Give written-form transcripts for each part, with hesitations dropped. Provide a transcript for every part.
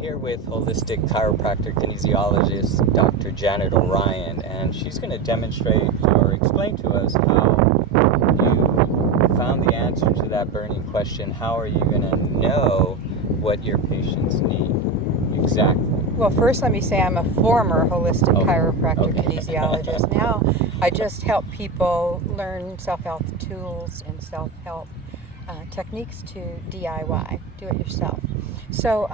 here with holistic chiropractic kinesiologist Dr. Janet O'Ryan, and she's going to demonstrate or explain to us how you found the answer to that burning question. How are you going to know what your patients need exactly? Well, first let me say I'm a former holistic chiropractic kinesiologist. Now I just help people learn self-help tools and self-help techniques to DIY, do it yourself. So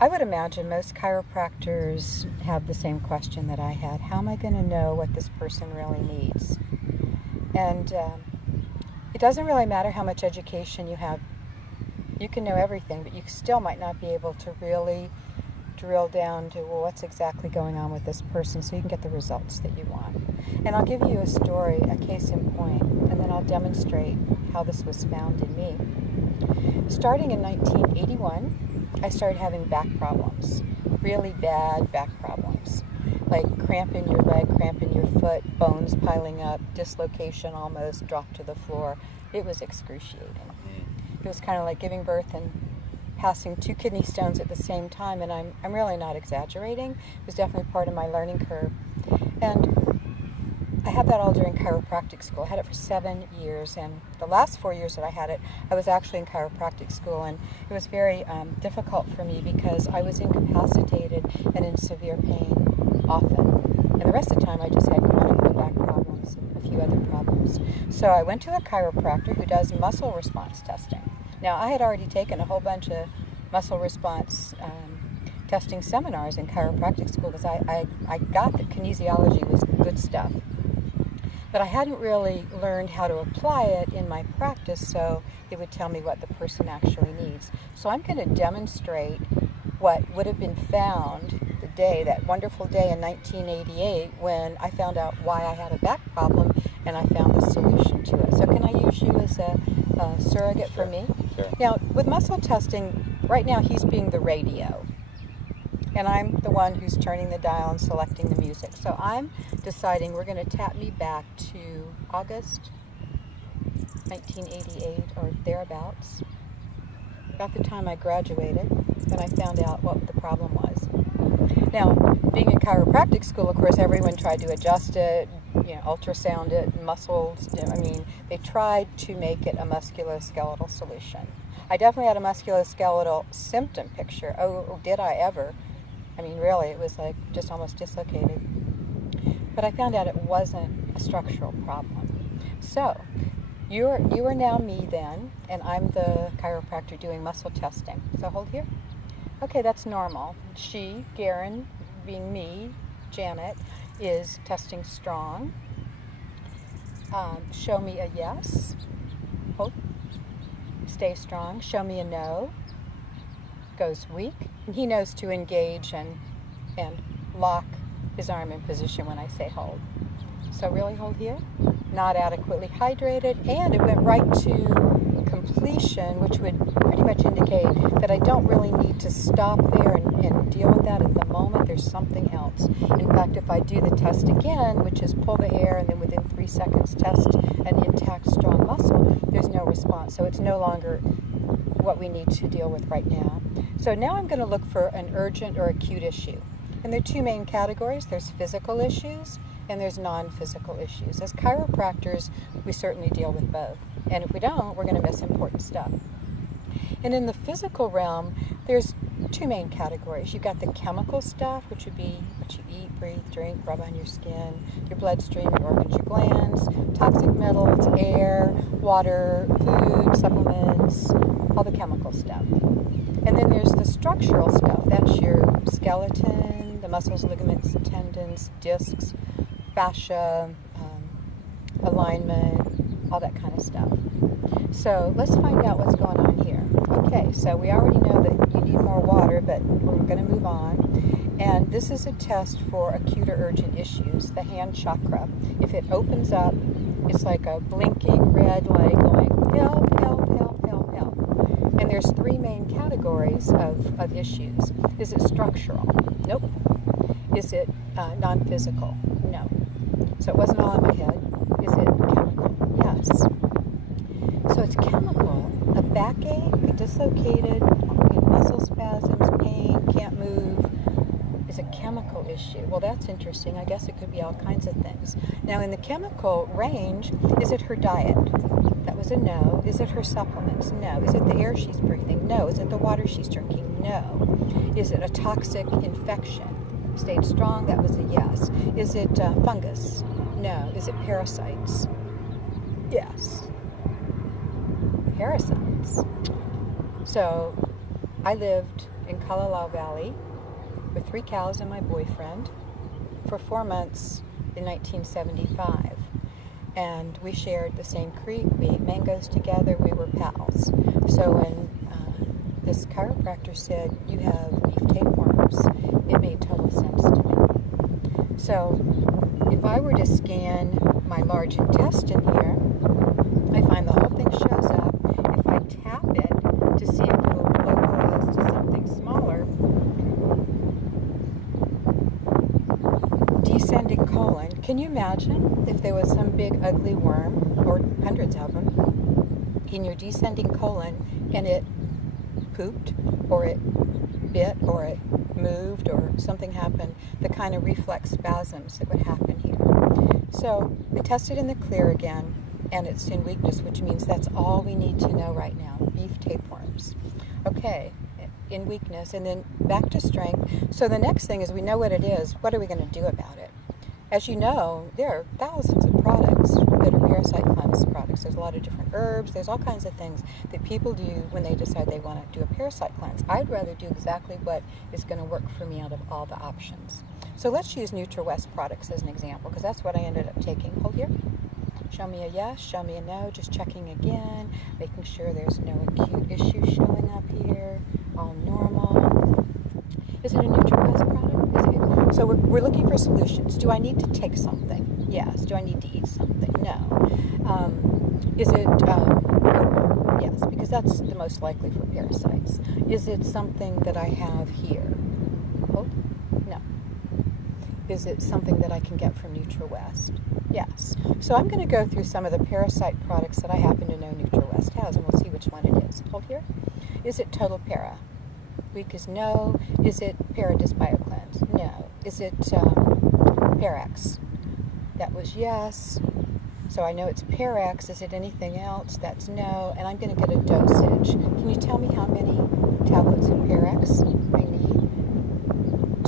I would imagine most chiropractors have the same question that I had. How am I going to know what this person really needs? And it doesn't really matter how much education you have. You can know everything, but you still might not be able to really drill down to, well, what's exactly going on with this person so you can get the results that you want. And I'll give you a story, a case in point, and then I'll demonstrate how this was found in me. Starting in 1981, I started having back problems, really bad back problems, like cramp in your leg, cramp in your foot, bones piling up, dislocation almost, drop to the floor. It was excruciating. It was kind of like giving birth and passing 2 kidney stones at the same time, and I'm really not exaggerating. It was definitely part of my learning curve. And I had that all during chiropractic school. I had it for 7 years, and the last 4 years that I had it, I was actually in chiropractic school, and it was very difficult for me because I was incapacitated and in severe pain often. And the rest of the time I just had chronic low back problems, a few other problems. So I went to a chiropractor who does muscle response testing. Now, I had already taken a whole bunch of muscle response testing seminars in chiropractic school because I got that kinesiology was good stuff. But I hadn't really learned how to apply it in my practice, so it would tell me what the person actually needs. So I'm going to demonstrate what would have been found the day, that wonderful day in 1988 when I found out why I had a back problem and I found the solution to it. So can I use you as a surrogate for me? Sure. Now, with muscle testing, right now he's being the radio, and I'm the one who's turning the dial and selecting the music. So I'm deciding we're going to tap me back to August 1988 or thereabouts, about the time I graduated, when I found out what the problem was. Now, being in chiropractic school, of course, everyone tried to adjust it, ultrasound it, muscles. They tried to make it a musculoskeletal solution. I definitely had a musculoskeletal symptom picture. Oh, did I ever? Really, it was like just almost dislocated. But I found out it wasn't a structural problem. So, you are now me then, and I'm the chiropractor doing muscle testing. So hold here. Okay, that's normal. She, Garen, being me, Janet, is testing strong. Show me a yes. Hold. Stay strong. Show me a no. Goes weak. And he knows to engage and lock his arm in position when I say hold. So really hold here. Not adequately hydrated, and it went right to completion, which would pretty much indicate that I don't really need to stop there and deal with that at the moment. There's something else. In fact, if I do the test again, which is pull the hair and then within 3 seconds test an intact strong muscle, there's no response. So it's no longer what we need to deal with right now. So now I'm going to look for an urgent or acute issue. And there are 2 main categories. There's physical issues and there's non-physical issues. As chiropractors, we certainly deal with both. And if we don't, we're going to miss important stuff. And in the physical realm, there's 2 main categories. You've got the chemical stuff, which would be what you eat, breathe, drink, rub on your skin, your bloodstream, your organs, your glands, toxic metals, air, water, food, supplements, all the chemical stuff. And then there's the structural stuff. That's your skeleton, the muscles, ligaments, tendons, discs, fascia, alignment, all that kind of stuff. So let's find out what's going on here. Okay, so we already know that you need more water, but we're going to move on. And this is a test for acute or urgent issues, the hand chakra. If it opens up, it's like a blinking red light going, help, help, help, help, help. And there's 3 main categories of issues. Is it structural? Nope. Is it non-physical? No. So it wasn't all in my head. Is it chemical? Yes. So it's chemical. A backache, a dislocated, muscle spasms, issue. Well, that's interesting. I guess it could be all kinds of things. Now, in the chemical range, is it her diet? That was a no. Is it her supplements? No. Is it the air she's breathing? No. Is it the water she's drinking? No. Is it a toxic infection? Stayed strong? That was a yes. Is it fungus? No. Is it parasites? Yes. Parasites. So, I lived in Kalalau Valley with 3 cows and my boyfriend for 4 months in 1975. And we shared the same creek, we ate mangoes together, we were pals. So when this chiropractor said, you have beef tapeworms, it made total sense to me. So if I were to scan my large intestine here, I find the whole thing shows up. If I tap it to see if it will localize to something smaller, descending colon. Can you imagine if there was some big ugly worm, or hundreds of them, in your descending colon and it pooped, or it bit, or it moved, or something happened, the kind of reflex spasms that would happen here. So we tested in the clear again, and it's in weakness, which means that's all we need to know right now. Beef tapeworms. Okay, in weakness, and then back to strength. So the next thing is we know what it is. What are we going to do about it? As you know, there are thousands of products that are parasite cleanse products. There's a lot of different herbs. There's all kinds of things that people do when they decide they want to do a parasite cleanse. I'd rather do exactly what is going to work for me out of all the options. So let's use NutraWest products as an example, because that's what I ended up taking. Hold here. Show me a yes, show me a no, just checking again, making sure there's no acute issue showing up here, all normal. Is it a NutraWest product? So we're looking for solutions. Do I need to take something? Yes. Do I need to eat something? No. Is it, yes, because that's the most likely for parasites. Is it something that I have here? Oh, no. Is it something that I can get from NutraWest? Yes. So I'm going to go through some of the parasite products that I happen to know NutraWest has, and we'll see which one it is. Hold here. Is it Total Para? Weak is no. Is it Paradis BioCleanse? No. Is it Parax? That was yes. So I know it's Parax. Is it anything else? That's no. And I'm going to get a dosage. Can you tell me how many tablets of Parax I need?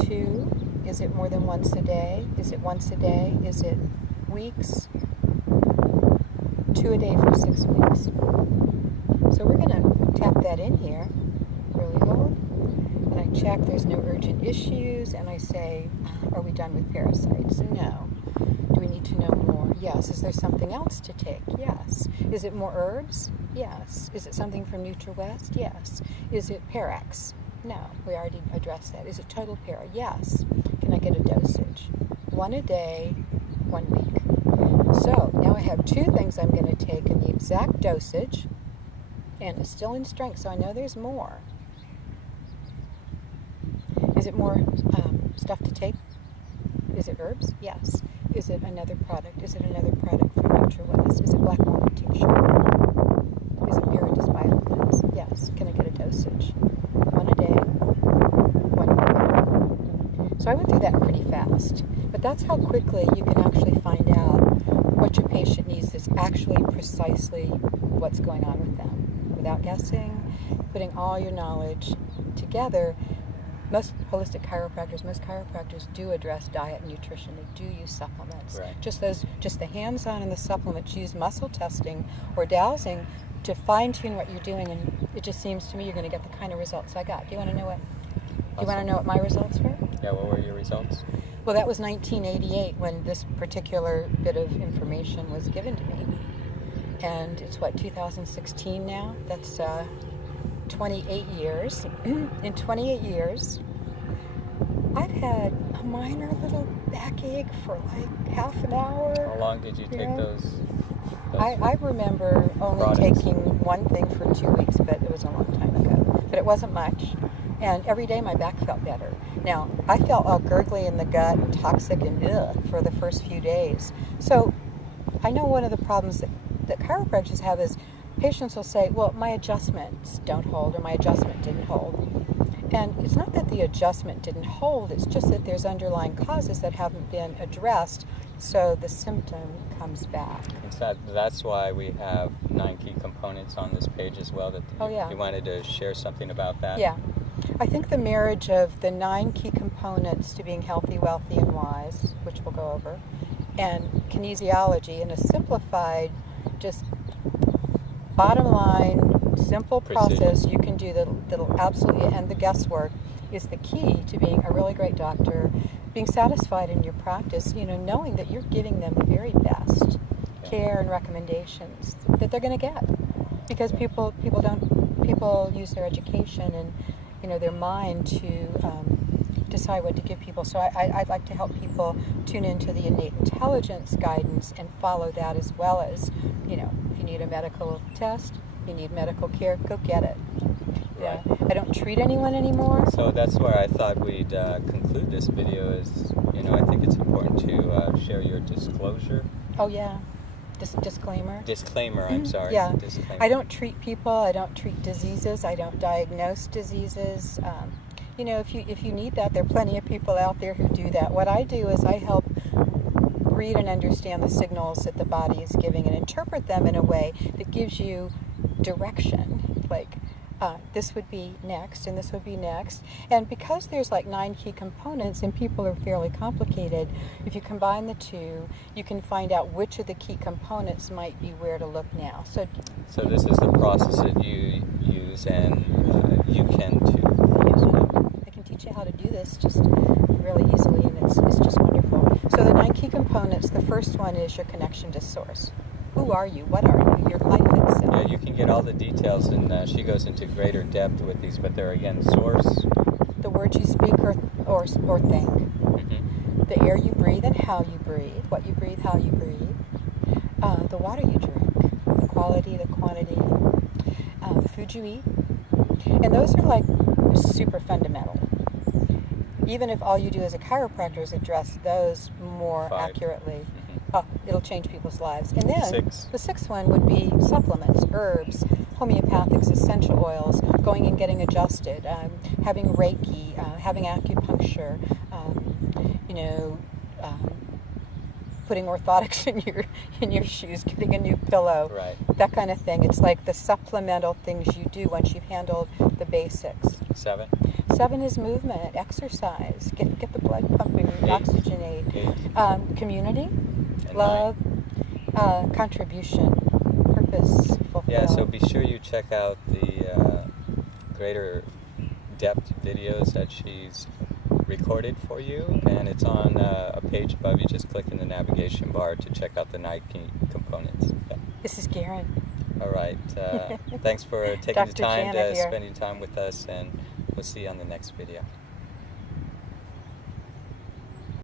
2. Is it more than once a day? Is it once a day? Is it weeks? 2 a day for 6 weeks. So we're going to tap that in here. Really hold. And I check there's no urgent issues. And I say, are we done with parasites? No. Do we need to know more? Yes. Is there something else to take? Yes. Is it more herbs? Yes. Is it something from NutraWest? Yes. Is it Parax? No. We already addressed that. Is it Total Para? Yes. Can I get a dosage? 1 a day, 1 week. So now I have 2 things I'm going to take in the exact dosage, and it's still in strength, so I know there's more. Is it more stuff to take? Is it herbs? Yes. Is it another product? Is it another product from NutraWest? Is it black walnut tincture? Is it Paradis BioCleanse? Yes. Can I get a dosage? 1 a day, 1 week. So I went through that pretty fast, but that's how quickly you can actually find out what your patient needs is actually precisely what's going on with them. Without guessing, putting all your knowledge together. Most holistic chiropractors, most chiropractors do address diet and nutrition. They do use supplements. Right. Just the hands-on and the supplements use muscle testing or dowsing to fine-tune what you're doing, and it just seems to me you're going to get the kind of results I got. Do you want to know what? Do you want to know what my results were? Yeah. What were your results? Well, that was 1988 when this particular bit of information was given to me, and it's what, 2016 now. That's 28 years. In 28 years, I've had a minor little backache for like half an hour. How long did you take those I remember only products? taking one thing for 2 weeks, but it was a long time ago. But it wasn't much. And every day my back felt better. Now, I felt all gurgly in the gut and toxic and for the first few days. So I know one of the problems that chiropractors have is patients will say, well, my adjustments don't hold, or my adjustment didn't hold. And And it's not that the adjustment didn't hold, it's just that there's underlying causes that haven't been addressed, so the symptom comes back. That's why we have 9 key components on this page as well. You wanted to share something about that? Yeah. I think the marriage of the 9 key components to being healthy, wealthy, and wise, which we'll go over, and kinesiology in a simplified, just bottom line, simple process you can do that'll absolutely end the guesswork is the key to being a really great doctor, being satisfied in your practice, knowing that you're giving them the very best care and recommendations that they're going to get. Because people use their education and their mind to decide what to give people. So I'd like to help people tune into the innate intelligence guidance and follow that, as well as, if you need a medical test, you need medical care, go get it. Right. I don't treat anyone anymore. So that's where I thought we'd conclude this video is, I think it's important to share your disclosure. Oh, yeah. Disclaimer. Disclaimer, I'm sorry. Yeah. Disclaimer. I don't treat people. I don't treat diseases. I don't diagnose diseases. If you need that, there are plenty of people out there who do that. What I do is I help read and understand the signals that the body is giving and interpret them in a way that gives you direction. Like, this would be next, and this would be next. And because there's like 9 key components and people are fairly complicated, if you combine the two, you can find out which of the key components might be where to look now. So this is the process that you use, and you can too. I can teach you how to do this just really easily, and it's just wonderful. So the 9 key components, the first one is your connection to source. Who are you? What are you? Your life itself. Yeah, you can get all the details, and she goes into greater depth with these, but they're, again, source. The words you speak or think. Mm-hmm. The air you breathe and how you breathe. What you breathe, how you breathe. The water you drink. The quality, the quantity. The food you eat. And those are like super fundamental. Even if all you do as a chiropractor is address those more accurately, it'll change people's lives. And then the 6th one would be supplements, herbs, homeopathics, essential oils, going and getting adjusted, having Reiki, having acupuncture, putting orthotics in your shoes, getting a new pillow, right. That kind of thing. It's like the supplemental things you do once you've handled the basics. 7. 7 is movement, exercise, get the blood pumping, 8. oxygenate, community, and love, contribution, purpose, fulfill. Yeah, so be sure you check out the greater depth videos that she's recorded for you, and it's on a page above. You just click in the navigation bar to check out the 9 key components. Yeah. This is Garen. All right. Thanks for taking the Dr. time Janet to here. spending time with us, and we'll see you on the next video.